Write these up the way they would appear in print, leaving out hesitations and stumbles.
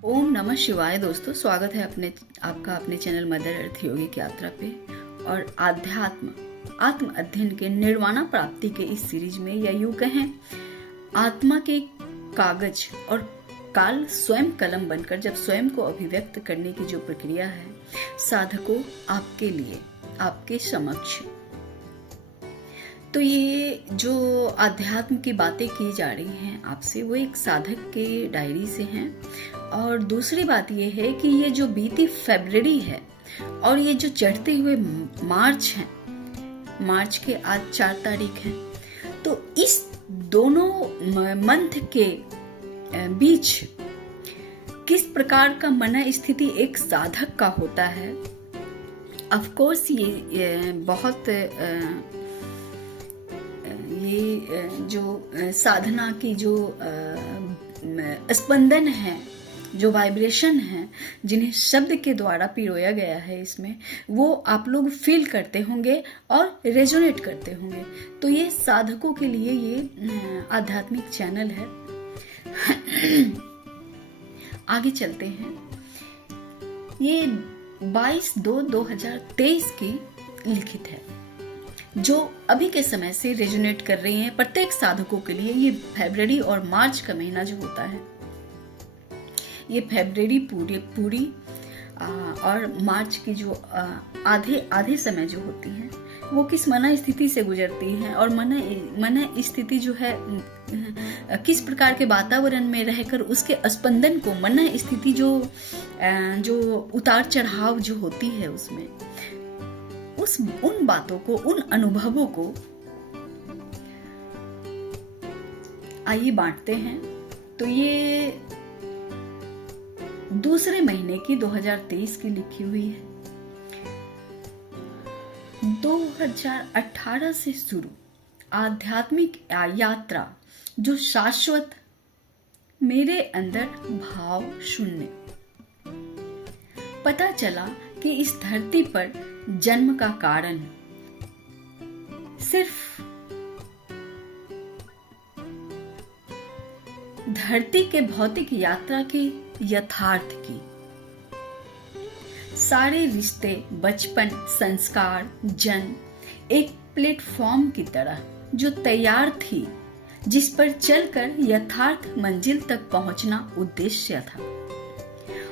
ओम नमः शिवाय। दोस्तों, स्वागत है आपका अपने चैनल मदर अर्थ योगिक यात्रा पे। और आत्म अध्ययन के निर्वाणा प्राप्ति के इस सीरीज में, या यूं कहें आत्मा के कागज और काल स्वयं कलम बनकर जब स्वयं को अभिव्यक्त करने की जो प्रक्रिया है, साधकों आपके लिए, आपके समक्ष। तो ये जो अध्यात्म की बातें की जा रही हैं आपसे, वो एक साधक के डायरी से हैं। और दूसरी बात ये है कि ये जो बीती फरवरी है और ये जो चढ़ते हुए मार्च है, मार्च के आज 4 तारीख है, तो इस दोनों मंथ के बीच किस प्रकार का मन स्थिति एक साधक का होता है। ऑफ कोर्स ये बहुत ये जो साधना की जो स्पंदन है, जो वाइब्रेशन है, जिन्हें शब्द के द्वारा पिरोया गया है, इसमें वो आप लोग फील करते होंगे और रेजोनेट करते होंगे। तो ये साधकों के लिए ये आध्यात्मिक चैनल है। आगे चलते हैं। ये 22/2/2023 की लिखित है, जो अभी के समय से रेजोनेट कर रही हैं प्रत्येक साधकों के लिए। ये फरवरी और मार्च का महीना जो होता है, ये फरवरी पूरी और मार्च की जो आधे समय जो होती हैं, वो किस मन स्थिति से गुजरती हैं, और मन स्थिति जो है किस प्रकार के वातावरण में रहकर उसके स्पंदन को, मन स्थिति जो उतार चढ़ाव जो होती है, उसमें उन बातों को, उन अनुभवों को आइए बांटते हैं। तो ये दूसरे महीने की 2023 की लिखी हुई है। 2018 से शुरू आध्यात्मिक यात्रा जो शाश्वत, मेरे अंदर भाव शून्य। पता चला कि इस धरती पर जन्म का कारण सिर्फ धरती के भौतिक यात्रा की यथार्थ की। सारे रिश्ते, बचपन, संस्कार, जन्म एक प्लेटफॉर्म की तरह जो तैयार थी, जिस पर चलकर यथार्थ मंजिल तक पहुंचना उद्देश्य था।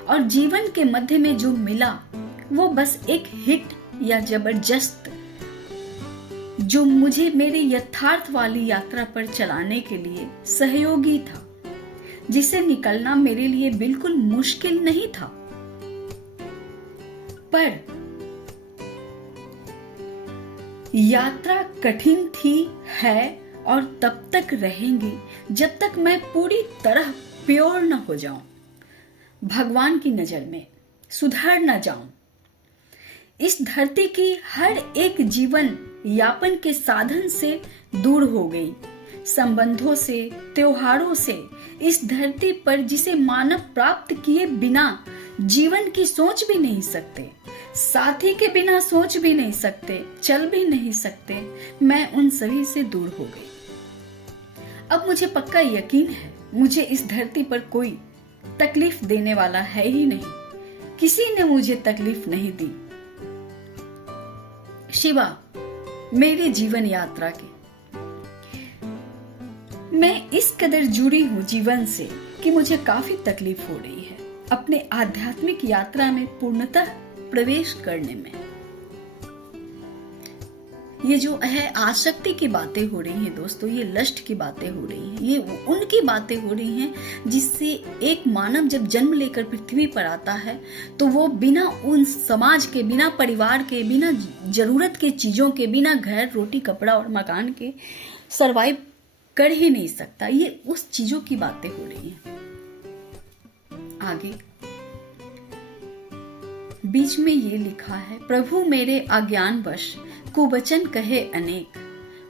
और जीवन के मध्य में जो मिला वो बस एक हिट या जबरदस्त, जो मुझे मेरे यथार्थ वाली यात्रा पर चलाने के लिए सहयोगी था, जिसे निकलना मेरे लिए बिल्कुल मुश्किल नहीं था। पर यात्रा कठिन थी, है और तब तक रहेंगी जब तक मैं पूरी तरह प्योर न हो जाऊं, भगवान की नजर में सुधर न जाऊं। इस धरती की हर एक जीवन यापन के साधन से दूर हो गई, संबंधों से, त्योहारों से। इस धरती पर जिसे मानव प्राप्त किए बिना जीवन की सोच भी नहीं सकते, साथी के बिना सोच भी नहीं सकते, चल भी नहीं सकते, मैं उन सभी से दूर हो गई। अब मुझे पक्का यकीन है, मुझे इस धरती पर कोई तकलीफ देने वाला है ही नहीं। किसी ने मुझे तकलीफ नहीं दी, शिवा मेरे जीवन यात्रा के। मैं इस कदर जुड़ी हूं जीवन से कि मुझे काफी तकलीफ हो रही है अपने आध्यात्मिक यात्रा में पूर्णतः प्रवेश करने में। ये जो है आसक्ति की बातें हो रही हैं दोस्तों, ये लस्ट की बातें हो रही हैं, ये उनकी बातें हो रही हैं जिससे एक मानव जब जन्म लेकर पृथ्वी पर आता है, तो वो बिना उन समाज के, बिना परिवार के, बिना जरूरत के चीजों के, बिना घर, रोटी, कपड़ा और मकान के सरवाइव कर ही नहीं सकता। ये उस चीजों की बातें हो रही हैं। आगे बीच में ये लिखा है, प्रभु मेरे अज्ञानवश कुवचन कहे अनेक,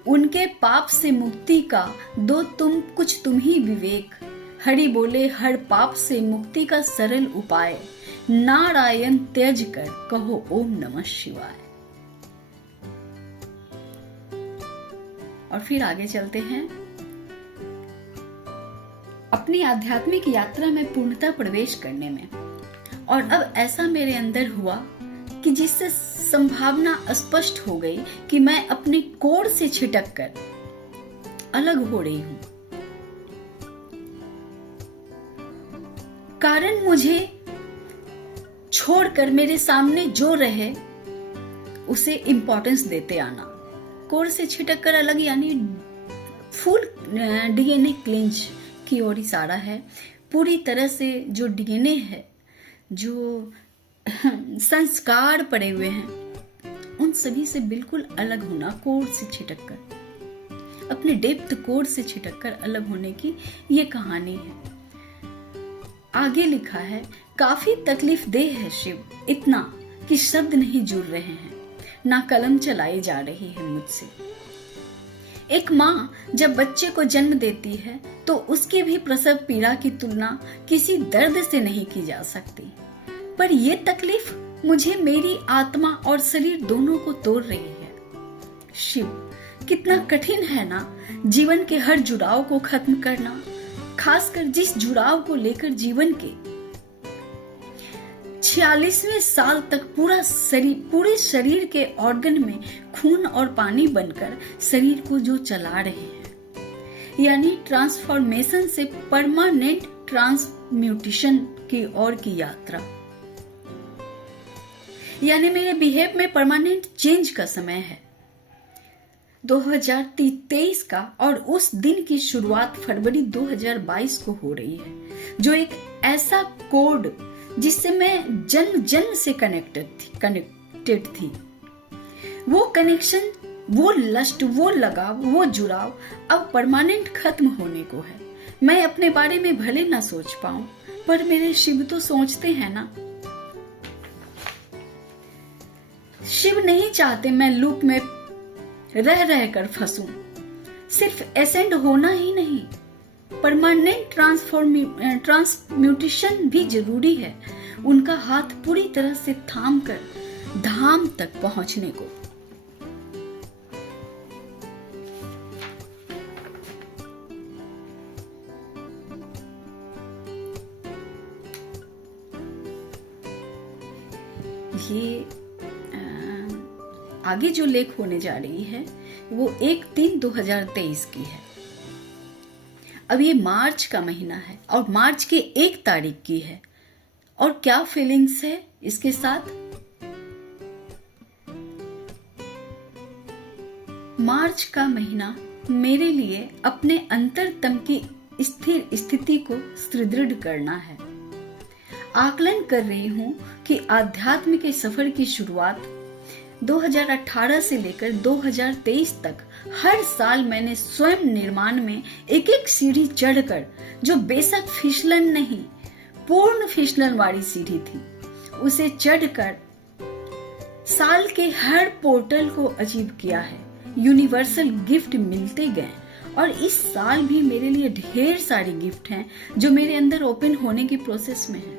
उनके पाप से मुक्ति का दो तुम ही विवेक। हरि बोले हर पाप से मुक्ति का सरल उपाय, नारायण त्यज कर कहो ओम नमः शिवाय। और फिर आगे चलते हैं। अपनी आध्यात्मिक यात्रा में पूर्णतः प्रवेश करने में। और अब ऐसा मेरे अंदर हुआ कि जिससे संभावना स्पष्ट हो गई कि मैं अपने कोर से छिटक कर अलग हो रही हूं। कारण मुझे छोड़कर मेरे सामने जो रहे उसे इंपॉर्टेंस देते आना। कोर से छिटक कर अलग यानी फुल डीएनए क्लिंच की ओर इशारा है। पूरी तरह से जो डीएनए है, जो संस्कार पड़े हुए हैं, उन सभी से बिल्कुल अलग होना, कोर से छिटक कर, अपने डेप्थ कोर से छिटक कर अलग होने की ये कहानी है। आगे लिखा है, काफी तकलीफ देह है शिव, इतना कि शब्द नहीं जुड़ रहे हैं, ना कलम चलाई जा रही है मुझसे। एक माँ जब बच्चे को जन्म देती है तो उसकी भी प्रसव पीड़ा की तुलना किसी दर्द से नहीं की जा सकती, पर यह तकलीफ मुझे मेरी आत्मा और शरीर दोनों को तोड़ रही है। शिव, कितना कठिन है ना जीवन के हर जुड़ाव को खत्म करना, खासकर जिस जुड़ाव को लेकर जीवन के 46वें साल तक पूरे शरीर के ऑर्गन में खून और पानी बनकर शरीर को जो चला रहे हैं, यानी ट्रांसफॉर्मेशन से परमानेंट ट्रांसम्यूटेशन की ओर की यात्रा, यानी मेरे बिहेव में परमानेंट चेंज का समय है 2023 का। और उस दिन की शुरुआत फरवरी 2022 को हो रही है, जो एक ऐसा कोड जिससे मैं जन्म जन्म से कनेक्टेड थी। वो कनेक्शन, वो लस्ट, वो लगाव, वो जुड़ाव अब परमानेंट खत्म होने को है। मैं अपने बारे में भले ना सोच पाऊं, पर मेरे शिव तो सोचते हैं ना। शिव नहीं चाहते मैं लूप में रह रह कर फंसूं। सिर्फ एसेंड होना ही नहीं, परमानेंट ट्रांसम्यूटेशन भी जरूरी है। उनका हाथ पूरी तरह से थाम कर धाम तक पहुंचने को। ये आगे जो लेख होने जा रही है वो 1/3/2023 की है। अब ये मार्च का महीना है और मार्च के 1 तारीख की है। और क्या फीलिंग्स है इसके साथ? मार्च का महीना मेरे लिए अपने अंतरतम की स्थिर स्थिति को सुदृढ़ करना है। आकलन कर रही हूं कि आध्यात्म के सफर की शुरुआत 2018 से लेकर 2023 तक हर साल मैंने स्वयं निर्माण में एक एक सीढ़ी चढ़कर, जो बेशक फिसलन नहीं, पूर्ण फिसलन वाली सीढ़ी थी, उसे चढ़कर साल के हर पोर्टल को अचीव किया है। यूनिवर्सल गिफ्ट मिलते गए और इस साल भी मेरे लिए ढेर सारी गिफ्ट हैं जो मेरे अंदर ओपन होने की प्रोसेस में है।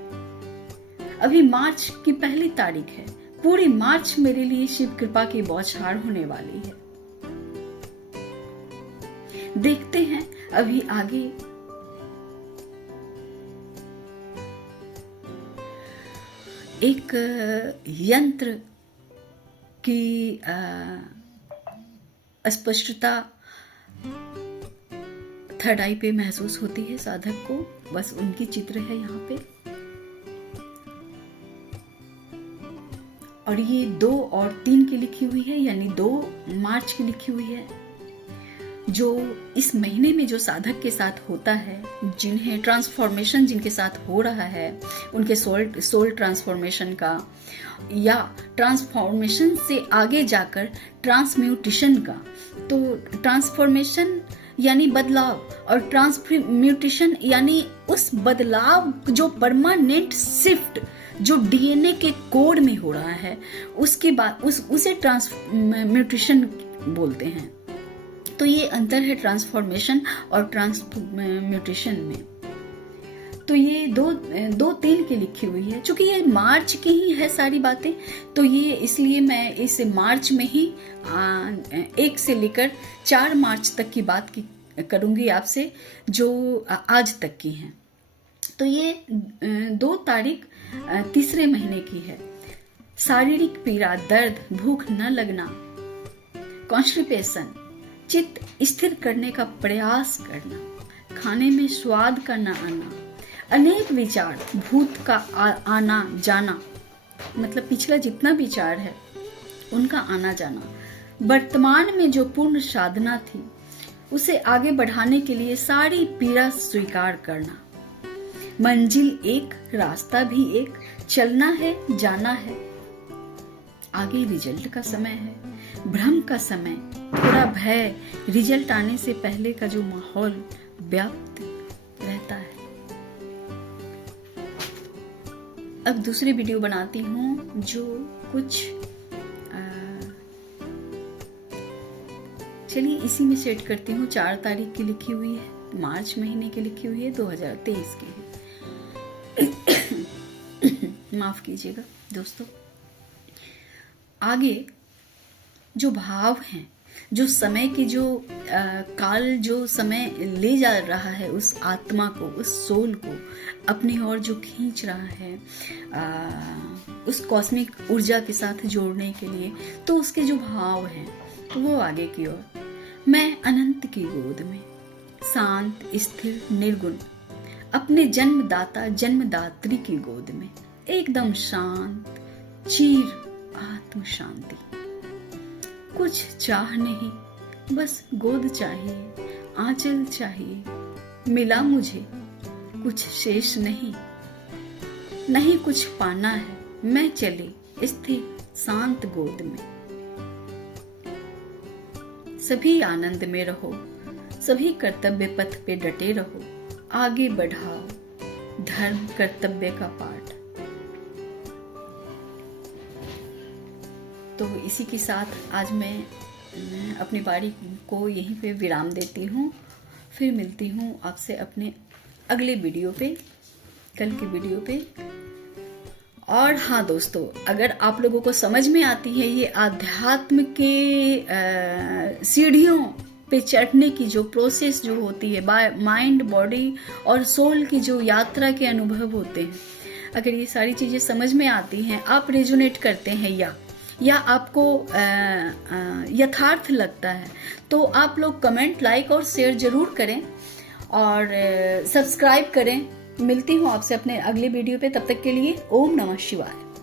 अभी मार्च की 1 तारीख है। पूरी मार्च मेरे लिए शिव कृपा की बौछार होने वाली है। देखते हैं अभी आगे। एक यंत्र की स्पष्टता थर्ड आई पे महसूस होती है साधक को। बस उनकी चित्र है यहाँ पे। और ये 2 और 3 की लिखी हुई है, यानी 2 मार्च की लिखी हुई है। जो इस महीने में जो साधक के साथ होता है, जिन्हें ट्रांसफॉर्मेशन जिनके साथ हो रहा है, उनके सोल ट्रांसफॉर्मेशन का, या ट्रांसफॉर्मेशन से आगे जाकर ट्रांसम्यूटेशन का। तो ट्रांसफॉर्मेशन यानी बदलाव और ट्रांसम्यूटेशन यानी उस बदलाव जो परमानेंट शिफ्ट जो डीएनए के कोड में हो रहा है, उसके बाद उसे ट्रांसम्यूटेशन बोलते हैं। तो ये अंतर है ट्रांसफॉर्मेशन और ट्रांसम्यूटेशन में। तो ये 2-3 की लिखी हुई है। चूंकि ये मार्च की ही है सारी बातें, तो ये इसलिए मैं इसे मार्च में ही 1 से लेकर 4 मार्च तक की बात की करूंगी आपसे जो आज तक की हैं। तो ये 2 तारीख तीसरे महीने की है। शारीरिक पीड़ा, दर्द, भूख न लगना, कॉन्स्टिपेशन, चित्त स्थिर करने का प्रयास करना, खाने में स्वाद का न आना, अनेक विचार, भूत का आना जाना, मतलब पिछला जितना विचार है उनका आना जाना, वर्तमान में जो पूर्ण साधना थी उसे आगे बढ़ाने के लिए सारी पीड़ा स्वीकार करना, मंजिल एक, रास्ता भी एक, चलना है, जाना है, आगे रिजल्ट का समय है, भ्रम का समय, थोड़ा भय, रिजल्ट आने से पहले का जो माहौल व्याप्त रहता है। अब दूसरी वीडियो बनाती हूँ जो कुछ चलिए इसी में सेट करती हूँ। 4 तारीख की लिखी हुई है, मार्च महीने की लिखी हुई है, 2023 की है। माफ कीजिएगा दोस्तों। आगे जो भाव हैं, जो समय की जो काल जो समय ले जा रहा है उस आत्मा को, उस सोल को अपनी ओर जो खींच रहा है उस कॉस्मिक ऊर्जा के साथ जोड़ने के लिए, तो उसके जो भाव हैं वो आगे की ओर। मैं अनंत की गोद में शांत, स्थिर, निर्गुण, अपने जन्मदाता जन्मदात्री की गोद में एकदम शांत, चीर आत्म शांति। कुछ चाह नहीं, बस गोद चाहिए, आंचल चाहिए, मिला मुझे कुछ शेष नहीं, नहीं कुछ पाना है, मैं चली स्थिर शांत गोद में। सभी आनंद में रहो, सभी कर्तव्य पथ पे डटे रहो, आगे बढ़ाओ धर्म कर्तव्य का पाठ। तो इसी के साथ आज मैं अपनी बारी को यहीं पे विराम देती हूँ। फिर मिलती हूँ आपसे अपने अगले वीडियो पे, कल की वीडियो पे। और हाँ दोस्तों, अगर आप लोगों को समझ में आती है ये आध्यात्म के सीढ़ियों पे चढ़ने की जो प्रोसेस जो होती है, माइंड, बॉडी और सोल की जो यात्रा के अनुभव होते हैं, अगर ये सारी चीज़ें समझ में आती हैं, आप रेजोनेट करते हैं या आपको यथार्थ लगता है, तो आप लोग कमेंट, लाइक और शेयर जरूर करें और सब्सक्राइब करें। मिलती हूँ आपसे अपने अगले वीडियो पे, तब तक के लिए ओम नमः शिवाय।